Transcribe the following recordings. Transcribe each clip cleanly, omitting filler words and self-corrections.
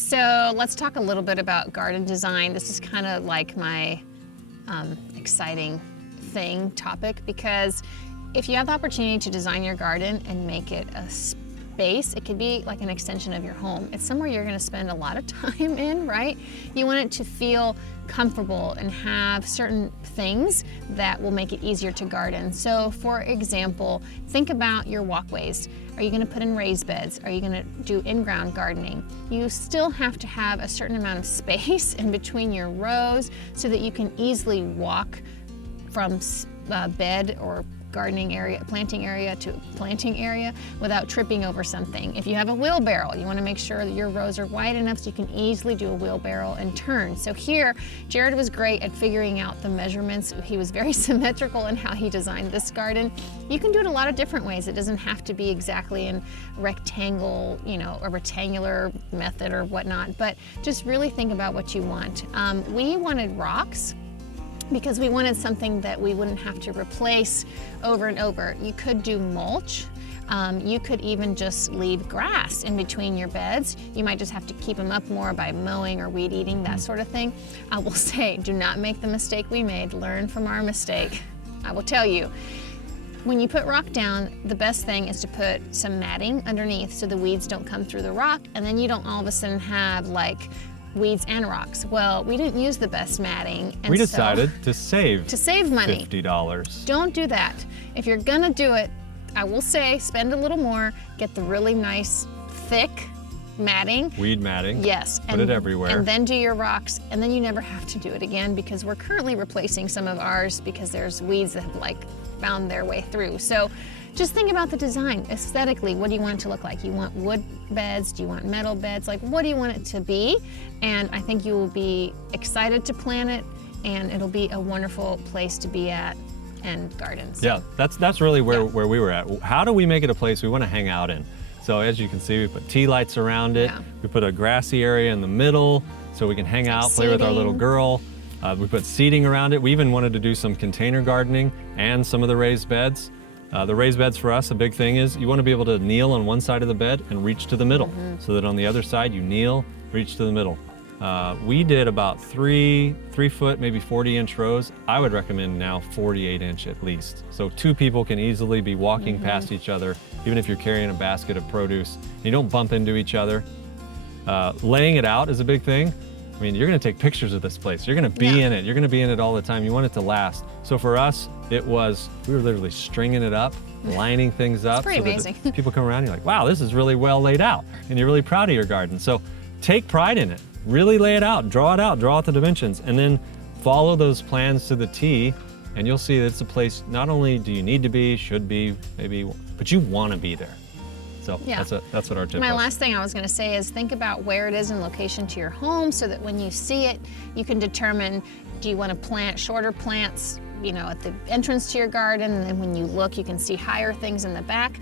So let's talk a little bit about garden design. This is kind of like my exciting topic, because if you have the opportunity to design your garden and make it a space, it could be like an extension of your home. It's somewhere you're going to spend a lot of time in, right? You want it to feel comfortable and have certain things that will make it easier to garden. So for example, think about your walkways. Are you going to put in raised beds? Are you going to do in-ground gardening? You still have to have a certain amount of space in between your rows so that you can easily walk from bed or gardening area, planting area to planting area without tripping over something. If you have a wheelbarrow, you want to make sure that your rows are wide enough so you can easily do a wheelbarrow and turn. So here, Jared was great at figuring out the measurements. He was very symmetrical in how he designed this garden. You can do it a lot of different ways. It doesn't have to be exactly in rectangle, a rectangular method or whatnot, but just really think about what you want. We wanted rocks, because we wanted something that we wouldn't have to replace over and over. You could do mulch. You could even just leave grass in between your beds. You might just have to keep them up more by mowing or weed eating, that sort of thing. I will say, do not make the mistake we made. Learn from our mistake. I will tell you, when you put rock down, the best thing is to put some matting underneath so the weeds don't come through the rock, and then you don't all of a sudden have like weeds and rocks. Well, we didn't use the best matting, and we decided to save money. $50. Don't do that. If you're gonna do it, I will say spend a little more, get the really nice thick matting. Weed matting. Yes. Put it everywhere. And then do your rocks, and then you never have to do it again, because we're currently replacing some of ours because there's weeds that have found their way through. So just think about the design. Aesthetically, what do you want it to look like? You want wood beds? Do you want metal beds? What do you want it to be? And I think you will be excited to plant it, and it'll be a wonderful place to be at and garden. So, yeah, that's really where we were at. How do we make it a place we want to hang out in? So as you can see, we put tea lights around it. Yeah. We put a grassy area in the middle so we can hang out, play with our little girl. We put seating around it. We even wanted to do some container gardening and some of the raised beds. The raised beds for us, a big thing is you want to be able to kneel on one side of the bed and reach to the middle, so that on the other side you kneel, reach to the middle. We did about 3 foot, maybe 40-inch rows. I would recommend now 48-inch at least. So 2 people can easily be walking past each other, even if you're carrying a basket of produce. You don't bump into each other. Laying it out is a big thing. I mean, you're gonna take pictures of this place. You're gonna be in it. You're gonna be in it all the time. You want it to last. So for us, we were literally stringing it up, lining things up. It's pretty amazing. That people come around and you're like, wow, this is really well laid out. And you're really proud of your garden. So take pride in it. Really lay it out, draw out the dimensions, and then follow those plans to the T, and you'll see that it's a place not only do you need to be, should be, maybe, but you want to be there. So that's what our tip was. My last thing I was going to say is think about where it is in location to your home, so that when you see it, you can determine, do you want to plant shorter plants, at the entrance to your garden, and then when you look, you can see higher things in the back.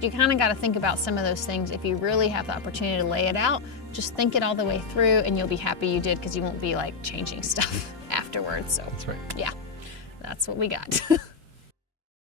You kind of got to think about some of those things. If you really have the opportunity to lay it out, just think it all the way through, and you'll be happy you did, because you won't be changing stuff afterwards. So that's right. Yeah, that's what we got.